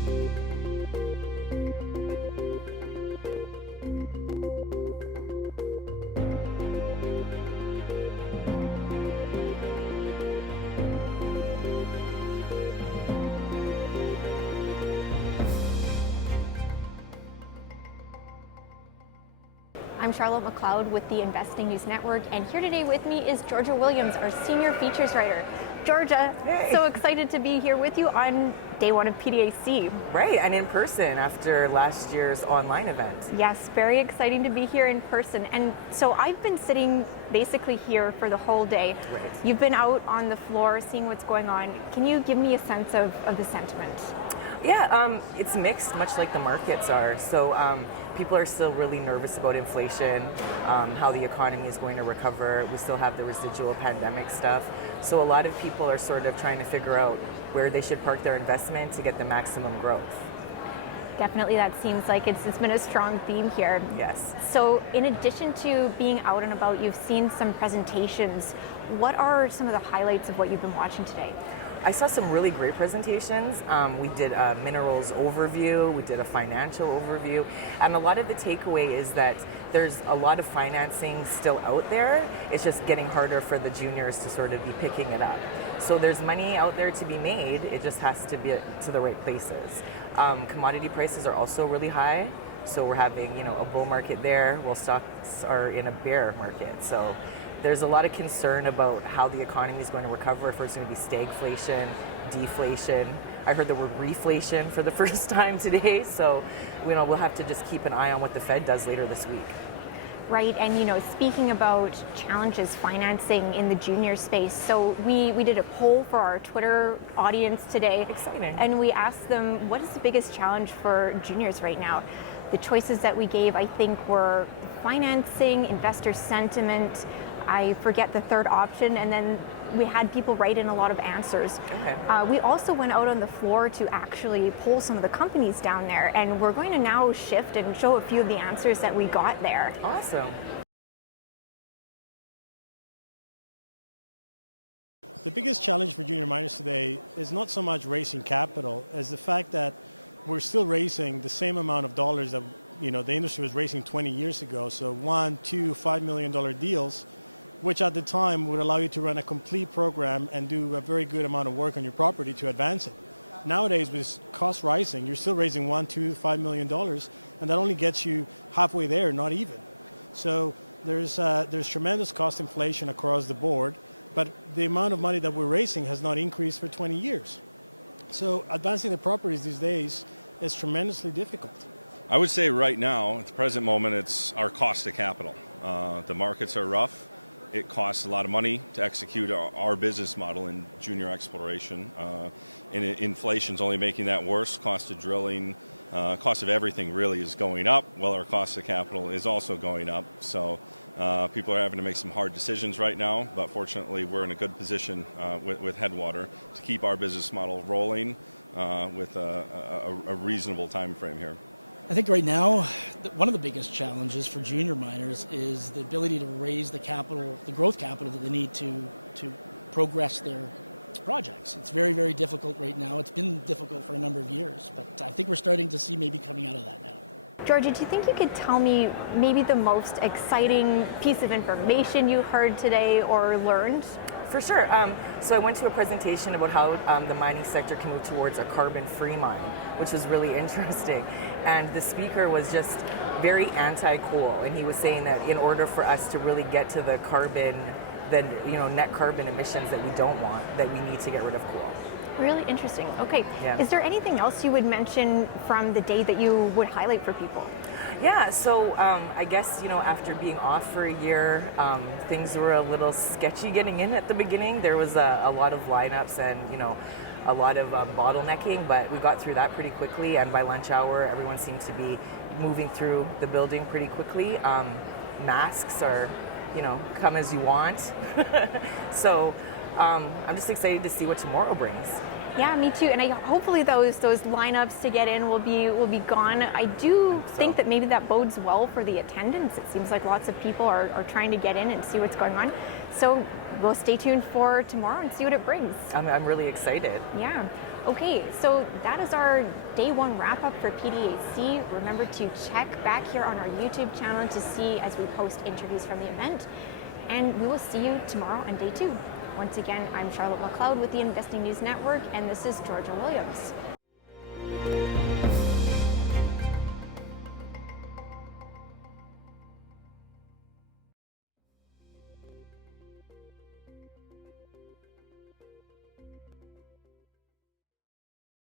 I'm Charlotte McLeod with the Investing News Network, and here today with me is Georgia Williams, our senior features writer. Georgia, so excited to be here with you on day one of PDAC. Right, and in person after last year's online event. Yes, very exciting to be here in person. And so I've been sitting basically here for the whole day. You've been out on the floor seeing what's going on. Can you give me a sense of the sentiment? Yeah, it's mixed, much like the markets are. So people are still really nervous about inflation, how the economy is going to recover. We still have the residual pandemic stuff. So a lot of people are sort of trying to figure out where they should park their investment to get the maximum growth. Definitely, that seems like it's been a strong theme here. Yes. So in addition to being out and about, you've seen some presentations. What are some of the highlights of what you've been watching today? I saw some really great presentations. We did a minerals overview, we did a financial overview, and a lot of the takeaway is that there's a lot of financing still out there. It's just getting harder for the juniors to sort of be picking it up. So there's money out there to be made, it just has to be to the right places. Commodity prices are also really high, so we're having a bull market there, while stocks are in a bear market. So there's a lot of concern about how the economy is going to recover, if it's going to be stagflation, deflation. I heard the word reflation for the first time today, so we'll have to just keep an eye on what the Fed does later this week. Right, and speaking about challenges financing in the junior space, so we did a poll for our Twitter audience today, and we asked them, what is the biggest challenge for juniors right now? The choices that we gave, I think, were financing, investor sentiment, I forget the third option, and then we had people write in a lot of answers. We also went out on the floor to actually poll some of the companies down there, and we're going to now shift and show a few of the answers that we got there. Awesome. The biggest challenge for junior miners today is not so much raising capital as the fact that we're still raising the same amount of dollars that the industry was raising 20 years ago. So $1, $2, $5 million deals, which at the time would allow you to run a complete program and do a very good amount of work on your property to advance it. Nowadays, with cost rising, you're still raising $1, $2, $5 million, and that only gets you halfway there, not even. So there's tremendous cost inflation across the board, but the amount of money that we're raising has not increased for 20 years. So advancing the properties these days is tremendously difficult. I would say right now, at the present moment, it's our cost of capital. The markets are rough. It costs a lot of money to execute our business model in junior exploration. And inflation's only making that worse. Cost of drilling, cost of everything really is going up, while our cost of capital is also going up. So people are having to make some hard decisions right now, but fortunately we're in a good position with Headwater to keep our business model rolling with a reasonable time frame here. I think right now, one of the biggest challenges for junior miners is the ability to raise the capital, the growth capital that they need to progress their projects. It's very, very difficult right now. It's been difficult for a number of years, but I think we're starting to see maybe coming out of that now. Georgia, do you think you could tell me maybe the most exciting piece of information you heard today or learned? For sure. So I went to a presentation about how the mining sector can move towards a carbon-free mine, which is really interesting. And the speaker was just very anti-coal, and he was saying that in order for us to really get to the carbon, net carbon emissions that we don't want, that we need to get rid of coal. Really interesting. Okay. Yeah. Is there anything else you would mention from the day that you would highlight for people? Yeah, so I guess, after being off for a year, things were a little sketchy getting in at the beginning. There was a lot of lineups and, a lot of bottlenecking, but we got through that pretty quickly, and by lunch hour, everyone seemed to be moving through the building pretty quickly. Masks are, come as you want. So I'm just excited to see what tomorrow brings. Yeah, me too. And hopefully those lineups to get in will be gone. I do think that maybe that bodes well for the attendance. It seems like lots of people are trying to get in and see what's going on. So we'll stay tuned for tomorrow and see what it brings. I'm really excited. Yeah. Okay, so that is our day one wrap up for PDAC. Remember to check back here on our YouTube channel to see as we post interviews from the event. And we will see you tomorrow on day two. Once again, I'm Charlotte McLeod with the Investing News Network, and this is Georgia Williams.